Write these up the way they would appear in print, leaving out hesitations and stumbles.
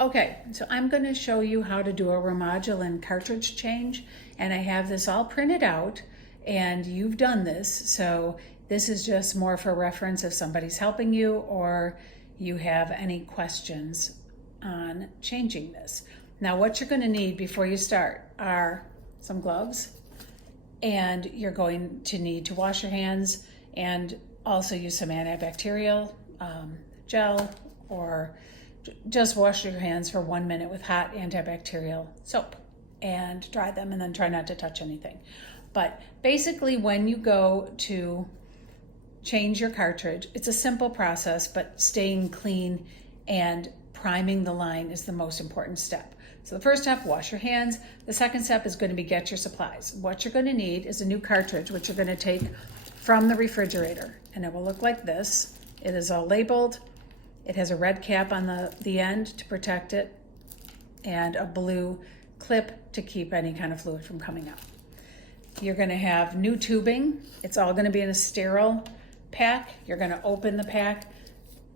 Okay, so I'm going to show you how to do a Remodulin cartridge change, and I have this all printed out, and you've done this, so this is just more for reference if somebody's helping you or you have any questions on changing this. Now, what you're going to need before you start are some gloves, and you're going to need to wash your hands and also use some antibacterial gel, or just wash your hands for 1 minute with hot antibacterial soap and dry them, and then try not to touch anything. But basically, when you go to change your cartridge, it's a simple process, but staying clean and priming the line is the most important step. So the first step, wash your hands. The second step is going to be get your supplies. What you're going to need is a new cartridge, which you're going to take from the refrigerator, and it will look like this. It is all labeled. It has a red cap on the end to protect it, and a blue clip to keep any kind of fluid from coming out. You're going to have new tubing. It's all going to be in a sterile pack. You're going to open the pack,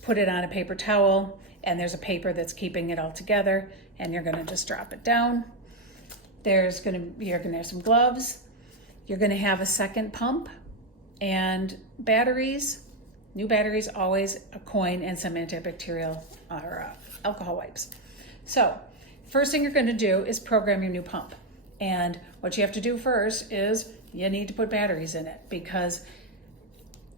put it on a paper towel, and there's a paper that's keeping it all together, and you're going to just drop it down. You're going to have some gloves. You're going to have a second pump and batteries. New batteries, always a coin and some antibacterial or alcohol wipes. So first thing you're going to do is program your new pump. And what you have to do first is you need to put batteries in it, because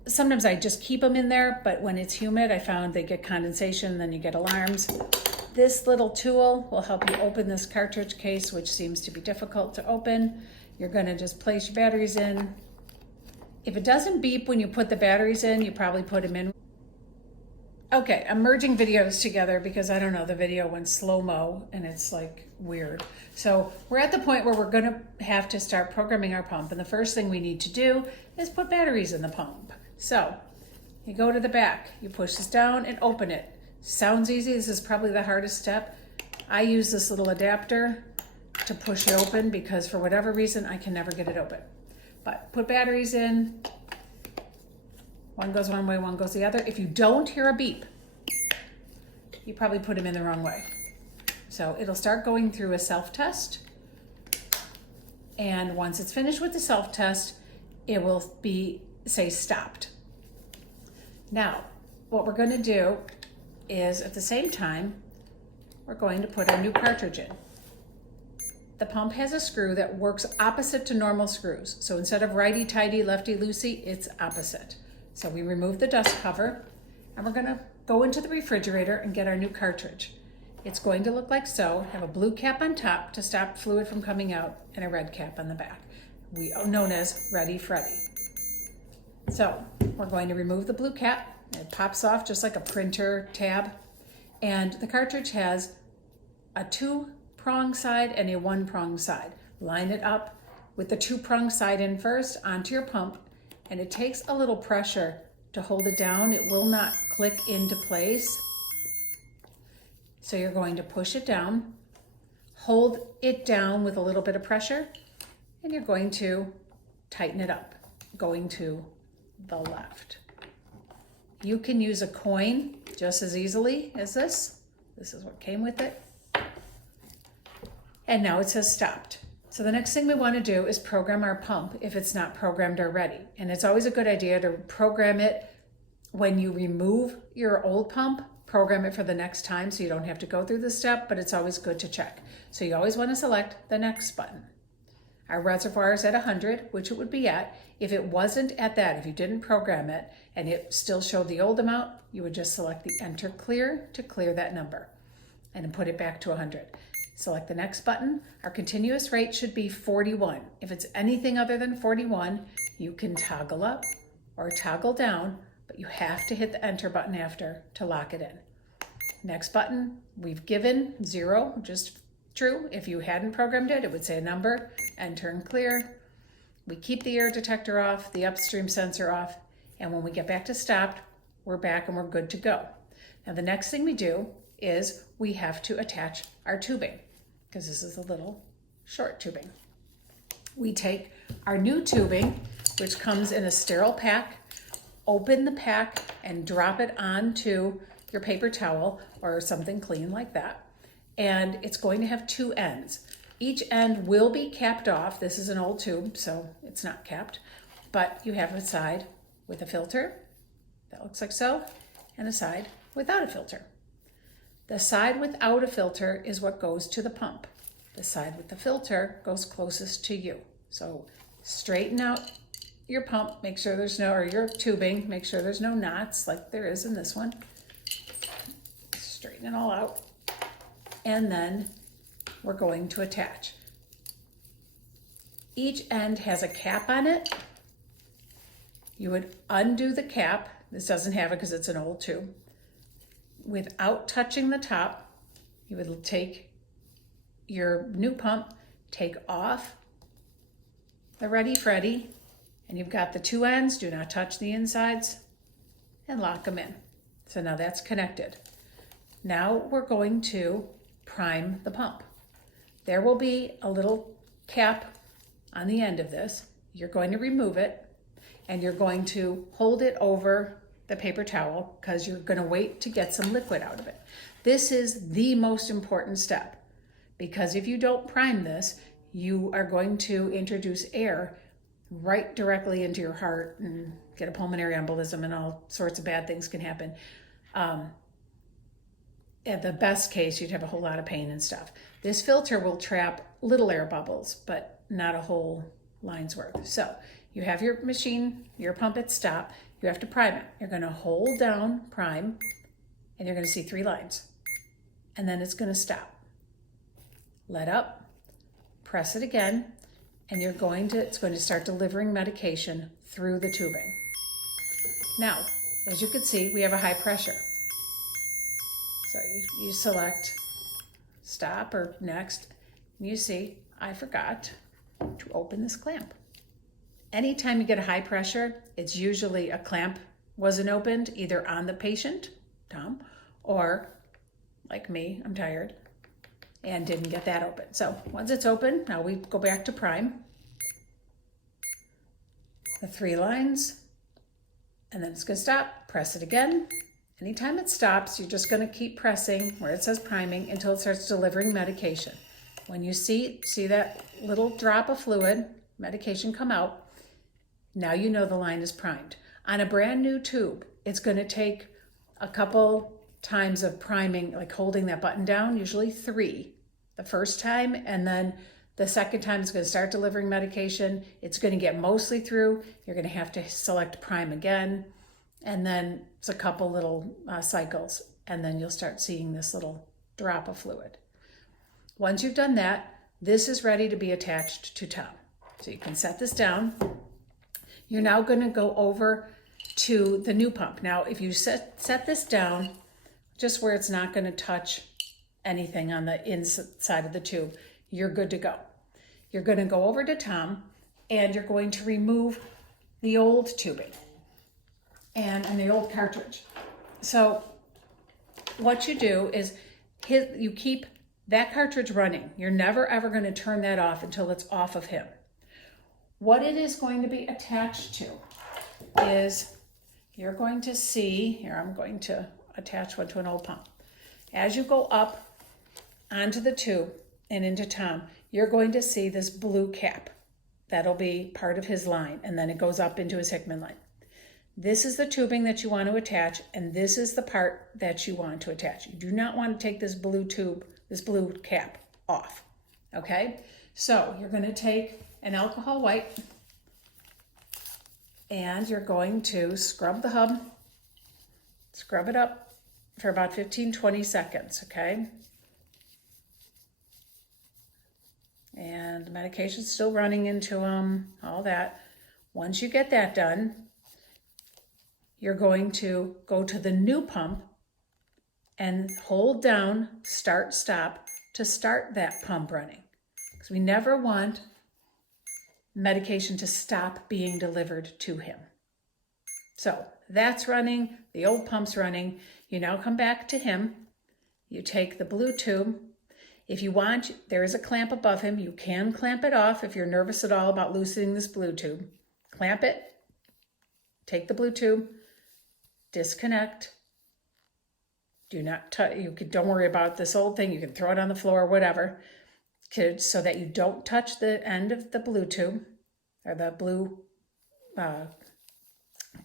sometimes I just keep them in there, but when it's humid, I found they get condensation, then you get alarms. This little tool will help you open this cartridge case, which seems to be difficult to open. You're going to just place your batteries in. If it doesn't beep when you put the batteries in, you probably put them in. Okay, I'm merging videos together because I don't know, the video went slow-mo and it's like weird. So we're at the point where we're gonna have to start programming our pump, and the first thing we need to do is put batteries in the pump. So you go to the back, you push this down and open it. Sounds easy, this is probably the hardest step. I use this little adapter to push it open because for whatever reason, I can never get it open. But put batteries in, one goes one way, one goes the other. If you don't hear a beep, you probably put them in the wrong way. So it'll start going through a self-test. And once it's finished with the self-test, it will say stopped. Now, what we're going to do is at the same time, we're going to put our new cartridge in. The pump has a screw that works opposite to normal screws. So instead of righty-tighty, lefty-loosey, it's opposite. So we remove the dust cover, and we're gonna go into the refrigerator and get our new cartridge. It's going to look like so, have a blue cap on top to stop fluid from coming out, and a red cap on the back. Known as Ready Freddy. So we're going to remove the blue cap. It pops off just like a printer tab. And the cartridge has a 2-prong side and a 1-prong side. Line it up with the 2-prong side in first onto your pump, and it takes a little pressure to hold it down. It will not click into place. So you're going to push it down, hold it down with a little bit of pressure, and you're going to tighten it up, going to the left. You can use a coin just as easily as this. This is what came with it. And now it says stopped. So the next thing we want to do is program our pump if it's not programmed already. And it's always a good idea to program it when you remove your old pump, program it for the next time so you don't have to go through this step, but it's always good to check. So you always want to select the next button. Our reservoir is at 100, which it would be at. If it wasn't at that, if you didn't program it and it still showed the old amount, you would just select the enter clear to clear that number and then put it back to 100. Select the next button. Our continuous rate should be 41. If it's anything other than 41, you can toggle up or toggle down, but you have to hit the enter button after to lock it in. Next button, we've given 0, just true. If you hadn't programmed it, it would say a number, enter and clear. We keep the air detector off, the upstream sensor off, and when we get back to stopped, we're back and we're good to go. Now the next thing we do is we have to attach our tubing, because this is a little short tubing. We take our new tubing, which comes in a sterile pack, open the pack and drop it onto your paper towel or something clean like that. and it's going to have two ends. Each end will be capped off. This is an old tube, so it's not capped, but you have a side with a filter that looks like so, and a side without a filter. The side without a filter is what goes to the pump. The side with the filter goes closest to you. So straighten out your pump, make sure there's no, or your tubing, make sure there's no knots like there is in this one. Straighten it all out. And then we're going to attach. Each end has a cap on it. You would undo the cap. This doesn't have it because it's an old tube. Without touching the top, you would take your new pump, take off the Ready Freddy, and you've got the two ends. Do not touch the insides, and lock them in. So now that's connected. Now we're going to prime the pump. There will be a little cap on the end of this. You're going to remove it, and you're going to hold it over the paper towel because you're going to wait to get some liquid out of it. This is the most important step, because if you don't prime this, you are going to introduce air right directly into your heart and get a pulmonary embolism, and all sorts of bad things can happen. At the best case, you'd have a whole lot of pain and stuff. This filter will trap little air bubbles, but not a whole line's worth. So you have your machine, your pump at stop. You have to prime it. You're going to hold down prime, and you're going to see 3 lines. And then it's going to stop. Let up, press it again, and it's going to start delivering medication through the tubing. Now, as you can see, we have a high pressure. So you select stop or next, and you see, I forgot to open this clamp. Anytime you get a high pressure, it's usually a clamp wasn't opened, either on the patient, Tom, or like me, I'm tired, and didn't get that open. So once it's open, now we go back to prime. The 3 lines, and then it's going to stop. Press it again. Anytime it stops, you're just going to keep pressing where it says priming until it starts delivering medication. When you see that little drop of fluid, medication come out, now you know the line is primed. On a brand new tube, it's going to take a couple times of priming, like holding that button down, usually 3 the first time, and then the second time it's going to start delivering medication. It's going to get mostly through. You're going to have to select prime again, and then it's a couple little cycles, and then you'll start seeing this little drop of fluid. Once you've done that, this is ready to be attached to Tom. So you can set this down. You're now going to go over to the new pump. Now, if you set this down just where it's not going to touch anything on the inside of the tube, you're good to go. You're going to go over to Tom, and you're going to remove the old tubing and the old cartridge. So what you do is you keep that cartridge running. You're never ever going to turn that off until it's off of him. What it is going to be attached to is, you're going to see, here I'm going to attach one to an old pump. As you go up onto the tube and into Tom, you're going to see this blue cap. That'll be part of his line, and then it goes up into his Hickman line. This is the tubing that you want to attach, and this is the part that you want to attach. You do not want to take this blue tube, this blue cap off, okay? So you're going to take an alcohol wipe, and you're going to scrub the hub, scrub it up for about 15-20 seconds, okay? And the medication's still running into them, all that. Once you get that done, you're going to go to the new pump and hold down start stop to start that pump running, because we never want medication to stop being delivered to him. So that's running, the old pump's running. You now come back to him. You take the blue tube. If you want, there is a clamp above him. You can clamp it off if you're nervous at all about loosening this blue tube. Clamp it, take the blue tube, disconnect, Do not touch, don't worry about this old thing. You can throw it on the floor, whatever, so that you don't touch the end of the blue tube or the blue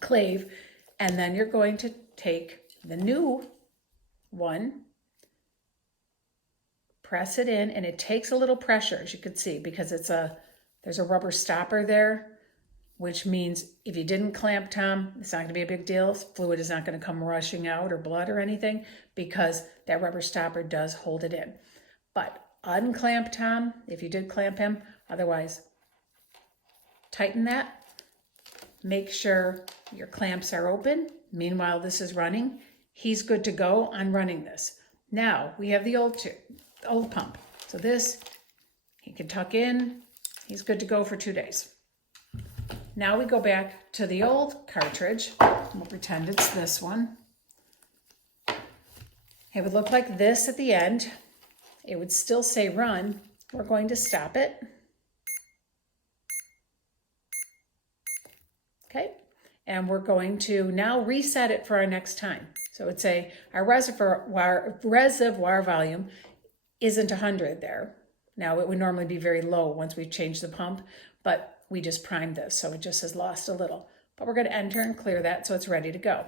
clave. And then you're going to take the new one, press it in, and it takes a little pressure, as you can see, because there's a rubber stopper there, which means if you didn't clamp Tom, it's not going to be a big deal. Fluid is not going to come rushing out or blood or anything because that rubber stopper does hold it in. But unclamp Tom if you did clamp him. Otherwise, tighten that. Make sure your clamps are open. Meanwhile, this is running. He's good to go on running this. Now, we have the old pump. So this, he can tuck in. He's good to go for 2 days. Now we go back to the old cartridge. We'll pretend it's this one. It would look like this at the end. It would still say run. We're going to stop it. Okay, and we're going to now reset it for our next time. So it's our reservoir volume isn't 100 there. Now it would normally be very low once we've changed the pump, but we just primed this, so it just has lost a little. But we're going to enter and clear that so it's ready to go.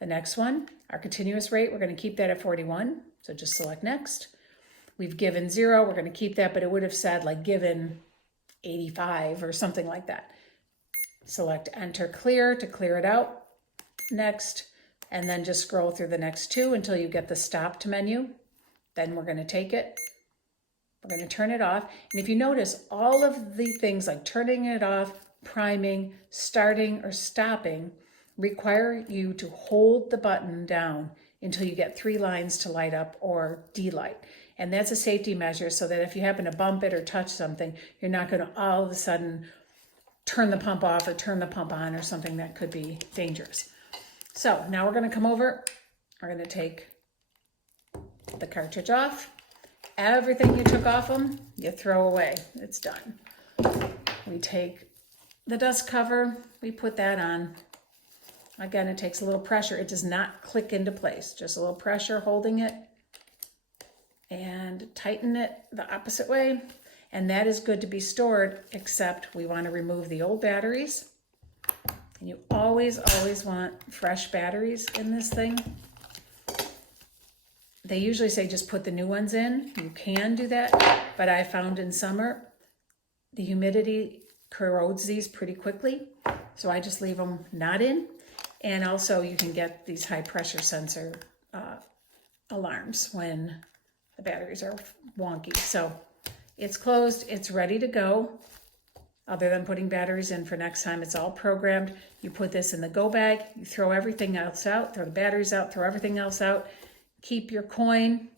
The next one, our continuous rate, we're going to keep that at 41. So just select next. We've given 0, we're going to keep that, but it would have said like given 85 or something like that. Select enter clear to clear it out. Next, and then just scroll through the next 2 until you get the stopped menu. Then we're going to take it. We're going to turn it off. And if you notice, all of the things like turning it off, priming, starting, or stopping require you to hold the button down until you get 3 lines to light up or delight. And that's a safety measure so that if you happen to bump it or touch something, you're not going to all of a sudden turn the pump off or turn the pump on or something that could be dangerous. So now we're going to come over. We're going to take the cartridge off. Everything you took off them, you throw away. It's done. We take the dust cover, we put that on. Again, it takes a little pressure. It does not click into place. Just a little pressure holding it. And tighten it the opposite way. And that is good to be stored, except we want to remove the old batteries. And you always, always want fresh batteries in this thing. They usually say just put the new ones in. You can do that, but I found in summer, the humidity corrodes these pretty quickly. So I just leave them not in. And also you can get these high pressure sensor alarms when the batteries are wonky. So it's closed, it's ready to go. Other than putting batteries in for next time, it's all programmed. You put this in the go bag, you throw everything else out, throw the batteries out, throw everything else out. Keep your coin.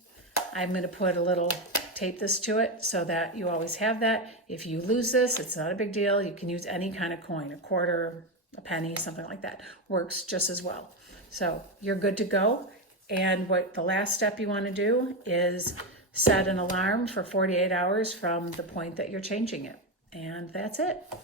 I'm going to put a little tape this to it so that you always have that. If you lose this, it's not a big deal. You can use any kind of coin, a quarter, a penny, something like that. Works just as well. So you're good to go. And what the last step you want to do is set an alarm for 48 hours from the point that you're changing it. And that's it.